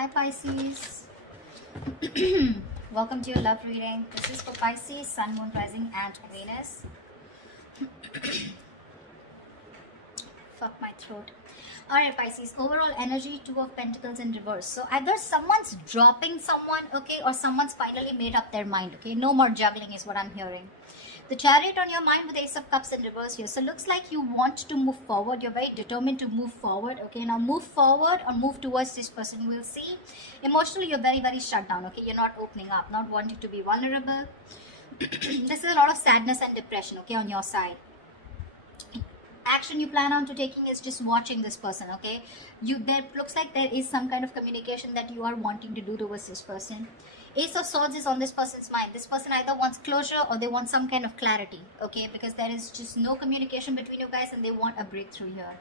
Hi Pisces. Welcome to your love reading. This is for Pisces, Sun, Moon, Rising and Venus. Fuck my throat. Alright Pisces, overall energy, Two of Pentacles in reverse. So either someone's dropping someone, okay, or someone's finally made up their mind, okay. No more juggling is what I'm hearing. The Chariot on your mind with Ace of Cups in reverse here. So looks like you want to move forward. You're very determined to move forward. Okay, now move forward or move towards this person. You will see emotionally you're very, very shut down. Okay, you're not opening up, not wanting to be vulnerable. This is a lot of sadness and depression, okay, on your side. Action you plan on to taking is just watching this person, okay. There looks like there is some kind of communication that you are wanting to do towards this person. Ace of Swords is on this person's mind. This person either wants closure or they want some kind of clarity, okay, because there is just no communication between you guys and they want a breakthrough here.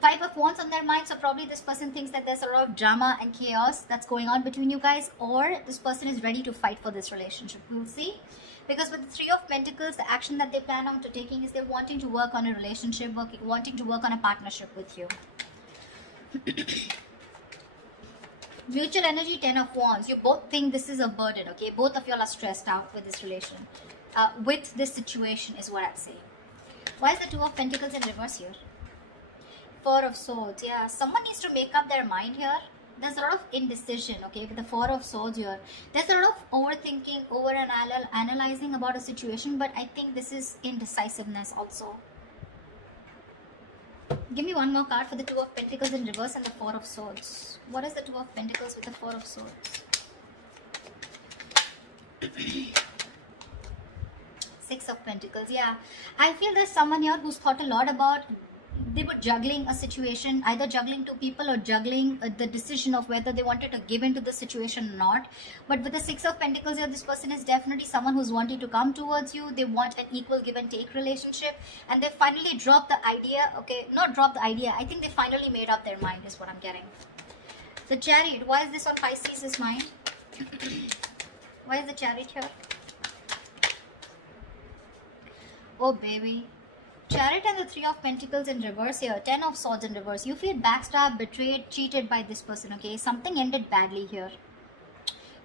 Five of Wands on their mind, so probably this person thinks that there's a lot of drama and chaos that's going on between you guys, or this person is ready to fight for this relationship. We'll see. Because with the Three of Pentacles, the action that they plan on to taking is they're wanting to work on a relationship, wanting to work on a partnership with you. Mutual energy, Ten of Wands. You both think this is a burden, okay? Both of y'all are stressed out with this relation. With this situation is what I'd say. Why is the Two of Pentacles in reverse here? Four of Swords. Yeah, someone needs to make up their mind here. There's a lot of indecision, okay, with the Four of Swords here. There's a lot of overthinking, analyzing about a situation, but I think this is indecisiveness also. Give me one more card for the Two of Pentacles in reverse and the Four of Swords. What is the Two of Pentacles with the Four of Swords? Six of Pentacles. Yeah, I feel there's someone here who's thought a lot about, they were juggling a situation, either juggling two people or juggling the decision of whether they wanted to give into the situation or not. But with the Six of Pentacles here, this person is definitely someone who's wanting to come towards you. They want an equal give and take relationship, and they finally dropped the idea. Okay, not dropped the idea, I think they finally made up their mind is what I'm getting. The Chariot, why is this on Pisces' mind? Why is the Chariot here? Oh baby, Chariot and the Three of Pentacles in reverse here. Ten of Swords in reverse. You feel backstabbed, betrayed, cheated by this person, okay? Something ended badly here.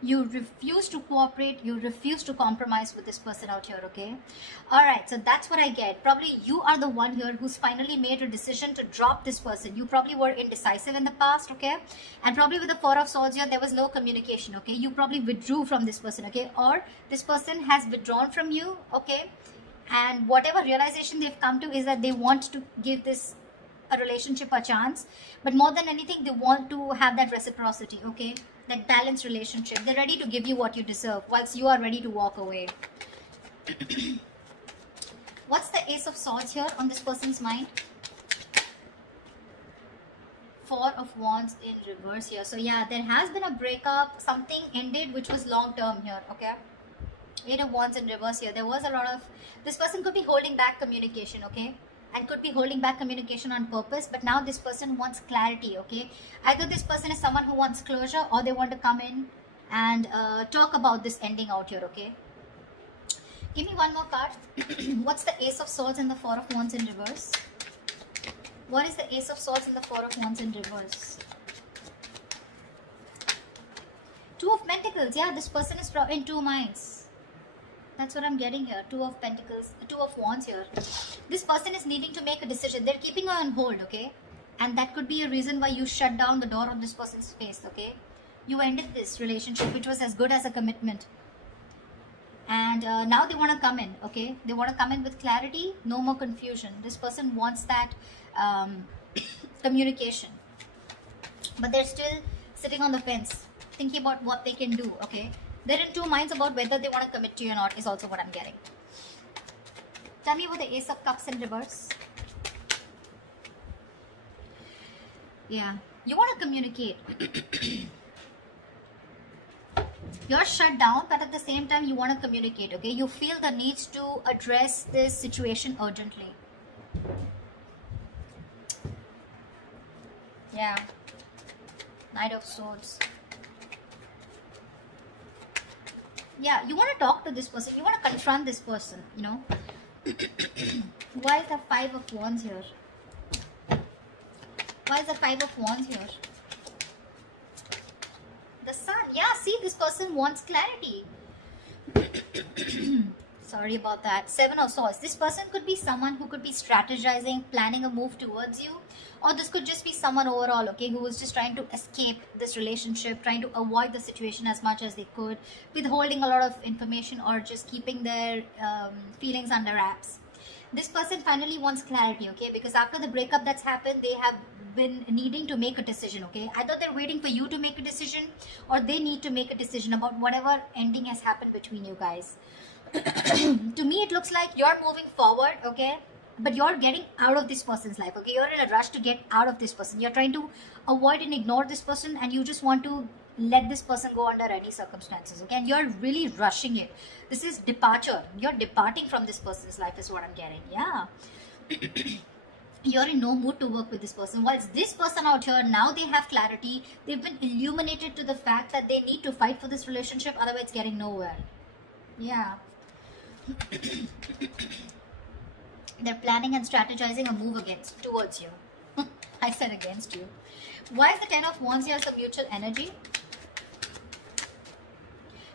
You refuse to cooperate. You refuse to compromise with this person out here, okay? Alright, so that's what I get. Probably you are the one here who's finally made a decision to drop this person. You probably were indecisive in the past, okay? And probably with the Four of Swords here, there was no communication, okay? You probably withdrew from this person, okay? Or this person has withdrawn from you, okay? And whatever realization they've come to is that they want to give this a relationship a chance, but more than anything they want to have that reciprocity, okay, that balanced relationship. They're ready to give you what you deserve whilst you are ready to walk away. What's the Ace of Swords here on this person's mind? Four of Wands in reverse here. So yeah, there has been a breakup, something ended which was long term here, okay? Eight of Wands in reverse here. There was a lot of, this person could be holding back communication, okay, and could be holding back communication on purpose, but now this person wants clarity, okay? Either this person is someone who wants closure, or they want to come in and talk about this ending out here, okay? Give me one more card. What's the Ace of Swords and the Four of Wands in reverse? What is the Ace of Swords and the Four of Wands in reverse? Two of Pentacles. Yeah, this person is in two minds. That's what I'm getting here. Two of Pentacles, Two of Wands here. This person is needing to make a decision. They're keeping you on hold, okay? And that could be a reason why you shut down the door on this person's face, okay? You ended this relationship, which was as good as a commitment. And now they want to come in, okay? They want to come in with clarity, no more confusion. This person wants that communication. But they're still sitting on the fence, thinking about what they can do, okay? They're in two minds about whether they want to commit to you or not is also what I'm getting. Tell me about the Ace of Cups in reverse. Yeah, you want to communicate. You're shut down, but at the same time you want to communicate, okay? You feel the need to address this situation urgently. Yeah. Knight of Swords. Yeah, you want to talk to this person. You want to confront this person, you know. Why is the Five of Wands here? Why is the Five of Wands here? this person wants clarity. Sorry about that. Seven of Swords. This person could be someone who could be strategizing, planning a move towards you, or this could just be someone overall, okay, who was just trying to escape this relationship, trying to avoid the situation as much as they could, withholding a lot of information or just keeping their feelings under wraps. This person finally wants clarity, okay, because after the breakup that's happened, they have been needing to make a decision, okay. Either they're waiting for you to make a decision, or they need to make a decision about whatever ending has happened between you guys. To me, it looks like you're moving forward, okay, but you're getting out of this person's life, okay. You're in a rush to get out of this person. You're trying to avoid and ignore this person, and you just want to let this person go under any circumstances, okay, and you're really rushing it. This is departure. You're departing from this person's life is what I'm getting. Yeah. You're in no mood to work with this person. Whilst this person out here, now they have clarity. They've been illuminated to the fact that they need to fight for this relationship, otherwise it's getting nowhere. Yeah. They're planning and strategizing a move towards you. I said against you. Why is the Ten of Wands here some mutual energy?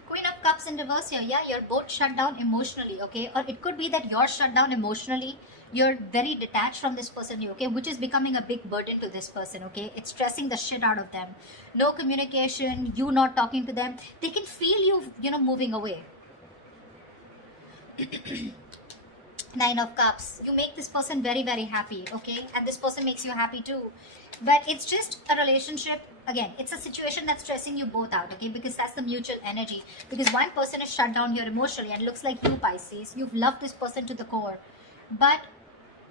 Queen of Cups in reverse here. Yeah, you're both shut down emotionally, okay? Or it could be that you're shut down emotionally. You're very detached from this person, okay? Which is becoming a big burden to this person, okay? It's stressing the shit out of them. No communication, you not talking to them. They can feel you, moving away. Nine of Cups. You make this person very, very happy, okay? And this person makes you happy too. But it's just a relationship. Again, it's a situation that's stressing you both out, okay? Because that's the mutual energy. Because one person is shut down here emotionally, and it looks like you, Pisces. You've loved this person to the core. But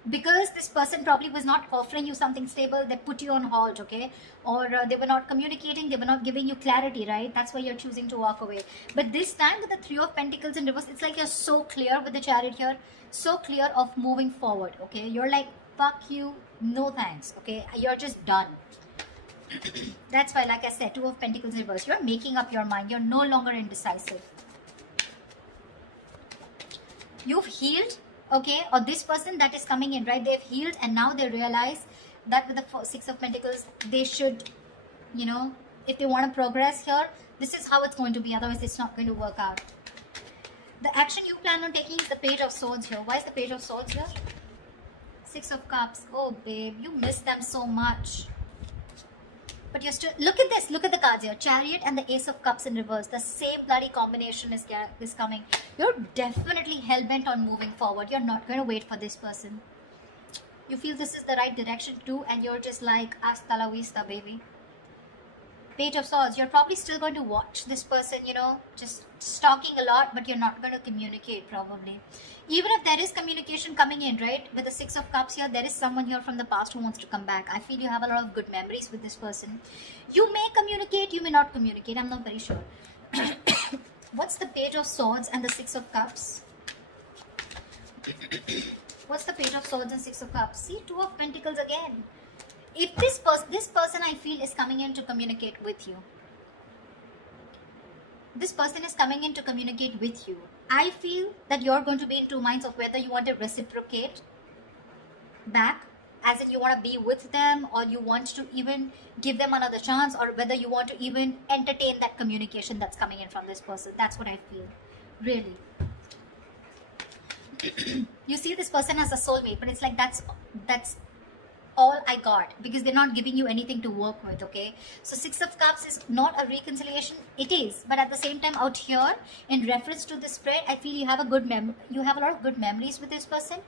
because this person probably was not offering you something stable, they put you on hold, okay? Or they were not communicating, they were not giving you clarity, right? That's why you're choosing to walk away. But this time with the Three of Pentacles in reverse, it's like you're so clear with the Chariot here, so clear of moving forward, okay? You're like, fuck you, no thanks, okay? You're just done. That's why, like I said, Two of Pentacles in reverse, you're making up your mind. You're no longer indecisive. You've healed, okay? Or this person that is coming in, right? They've healed, and now they realize that with the Six of Pentacles, they should, if they want to progress here, this is how it's going to be. Otherwise, it's not going to work out. The action you plan on taking is the Page of Swords here. Why is the Page of Swords here? Six of Cups. Oh, babe, you miss them so much. But you're still, look at this, look at the cards here. Chariot and the Ace of Cups in reverse. The same bloody combination is coming. You're definitely hell-bent on moving forward. You're not going to wait for this person. You feel this is the right direction too, and you're just like, hasta la vista, baby. Page of Swords, you're probably still going to watch this person, just stalking a lot, but you're not going to communicate probably. Even if there is communication coming in, right, with the Six of Cups here, there is someone here from the past who wants to come back. I feel you have a lot of good memories with this person. You may communicate, you may not communicate. I'm not very sure. What's the Page of Swords and the Six of Cups? What's the Page of Swords and Six of Cups? See, Two of Pentacles again. If this person I feel is coming in to communicate with you. This person is coming in to communicate with you. I feel that you're going to be in two minds of whether you want to reciprocate back, as in you want to be with them, or you want to even give them another chance, or whether you want to even entertain that communication that's coming in from this person. That's what I feel. Really. You see this person as a soulmate, but it's like that's all I got, because they're not giving you anything to work with, okay? So Six of Cups is not a reconciliation. It is, but at the same time out here, in reference to the spread, I feel you have a lot of good memories with this person.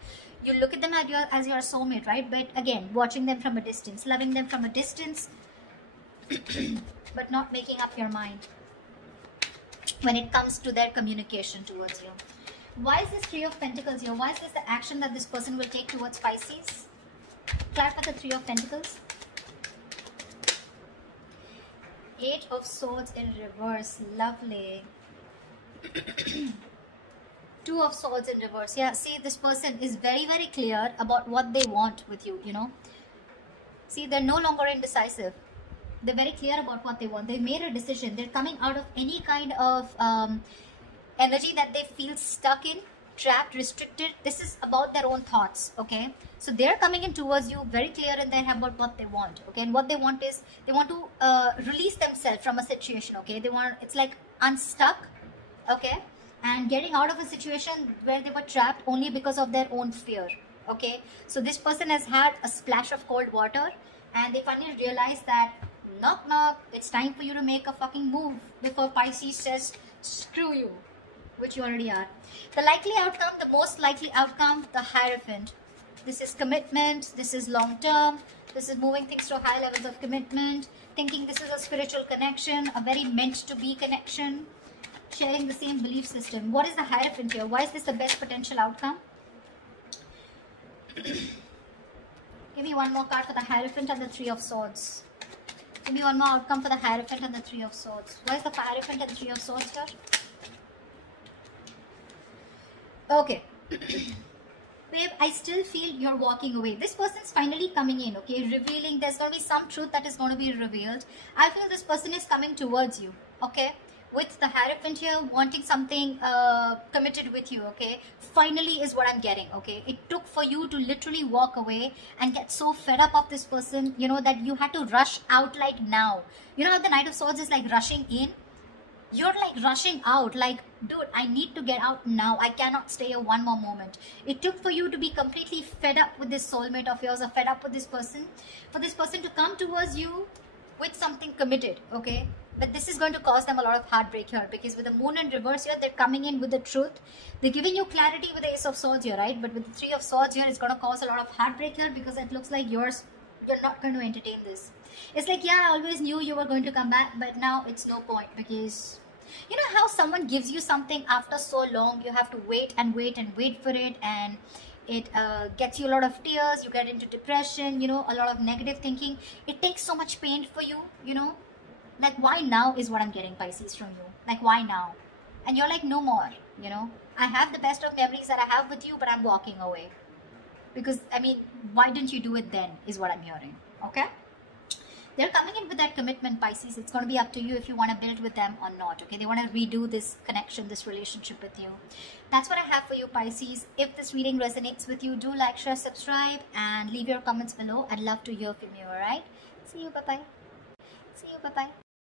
You look at them as your soulmate, right? But again, watching them from a distance, loving them from a distance, but not making up your mind when it comes to their communication towards you. Why is this Three of Pentacles here? Why is this the action that this person will take towards Pisces? Clap for the Three of Pentacles. Eight of Swords in reverse. Lovely. Two of Swords in reverse. Yeah, see, this person is very, very clear about what they want with you, See, they're no longer indecisive. They're very clear about what they want. They've made a decision. They're coming out of any kind of energy that they feel stuck in. trapped, restricted, this is about their own thoughts, okay? So they're coming in towards you very clear in their head about what they want, okay? And what they want is, they want to release themselves from a situation, okay? They want, it's like unstuck, okay? And getting out of a situation where they were trapped only because of their own fear, okay? So this person has had a splash of cold water, and they finally realize that, knock knock, it's time for you to make a fucking move before Pisces says screw you, which you already are. The likely outcome, the most likely outcome, the Hierophant. This is commitment, this is long term, this is moving things to high levels of commitment, thinking this is a spiritual connection, a very meant to be connection, sharing the same belief system. What is the Hierophant here? Why is this the best potential outcome? Give me one more card for the Hierophant and the Three of Swords. Give me one more outcome for the Hierophant and the Three of Swords. Why is the Hierophant and the Three of Swords here? Okay. Babe, I still feel you're walking away. This person's finally coming in, okay? Revealing, there's going to be some truth that is going to be revealed. I feel this person is coming towards you, okay? With the Hierophant here, wanting something committed with you, okay? Finally is what I'm getting, okay? It took for you to literally walk away and get so fed up of this person, you know, that you had to rush out like now. You know how the Knight of Swords is like rushing in? You're like rushing out, like, dude, I need to get out now. I cannot stay here one more moment. It took for you to be completely fed up with this soulmate of yours, or fed up with this person, for this person to come towards you with something committed, okay? But this is going to cause them a lot of heartbreak here, because with the Moon in reverse here, they're coming in with the truth. They're giving you clarity with the Ace of Swords here, right? But with the Three of Swords here, it's going to cause a lot of heartbreak here, because it looks like you're not going to entertain this. It's like, yeah, I always knew you were going to come back, but now it's no point, because you know how someone gives you something after so long, you have to wait and wait and wait for it, and it gets you a lot of tears, you get into depression, you know, a lot of negative thinking. It takes so much pain for you, you know. Like, why now is what I'm getting, Pisces, from you. Like, why now? And you're like, no more, you know. I have the best of memories that I have with you, but I'm walking away. Because, I mean, why didn't you do it then, is what I'm hearing, okay? They're coming in with that commitment, Pisces. It's going to be up to you if you want to build with them or not, okay? They want to redo this connection, this relationship with you. That's what I have for you, Pisces. If this reading resonates with you, do like, share, subscribe, and leave your comments below. I'd love to hear from you, all right? See you, bye-bye. See you, bye-bye.